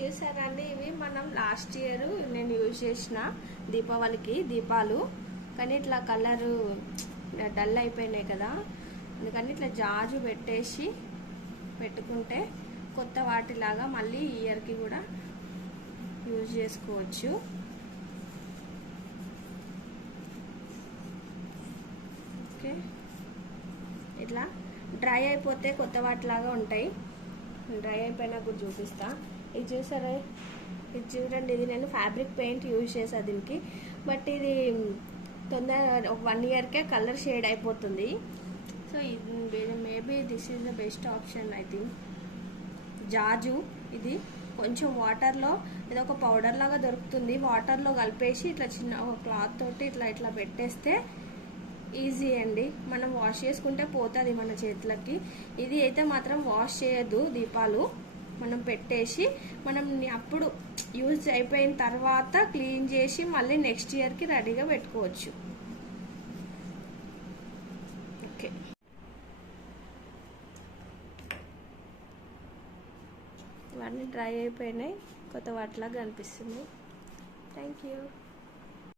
చూసారండి, ఇవి మనం లాస్ట్ ఇయర్ నేను యూజ్ చేసిన దీపావళికి దీపాలు. కానీ ఇట్లా కలరు డల్ అయిపోయినాయి కదా, అందుకని ఇట్లా జాజు పెట్టేసి పెట్టుకుంటే కొత్త వాటిలాగా మళ్ళీ ఇయర్కి కూడా యూజ్ చేసుకోవచ్చు. ఓకే, ఇట్లా డ్రై అయిపోతే కొత్త వాటిలాగా ఉంటాయి. డ్రై అయిపోయినా కూడా చూపిస్తా. ఇది చూసారా, ఇది చూడండి, ఇది నేను ఫ్యాబ్రిక్ పెయింట్ యూజ్ చేసా దీనికి. బట్ ఇది తొందర ఒక 1 ఇయర్కే కలర్ షేడ్ అయిపోతుంది. So maybe this is the best option I think. జాజు ఇది కొంచెం వాటర్లో, ఇది ఒక పౌడర్ లాగా దొరుకుతుంది, వాటర్లో కలిపేసి ఇట్లా చిన్న ఒక క్లాత్ తోటి ఇట్లా ఇట్లా పెట్టేస్తే ఈజీ అండి. మనం వాష్ చేసుకుంటే పోతుంది మన చేతులకి. ఇది అయితే మాత్రం వాష్ చేయొద్దు దీపాలు, మనం పెట్టేసి మనం అప్పుడు యూజ్ అయిపోయిన తర్వాత క్లీన్ చేసి మళ్ళీ నెక్స్ట్ ఇయర్కి రెడీగా పెట్టుకోవచ్చు. ఓకే, ఇవన్నీ డ్రై అయిపోయినాయి, కొత్త వాటిలాగా కనిపిస్తుంది. Thank you.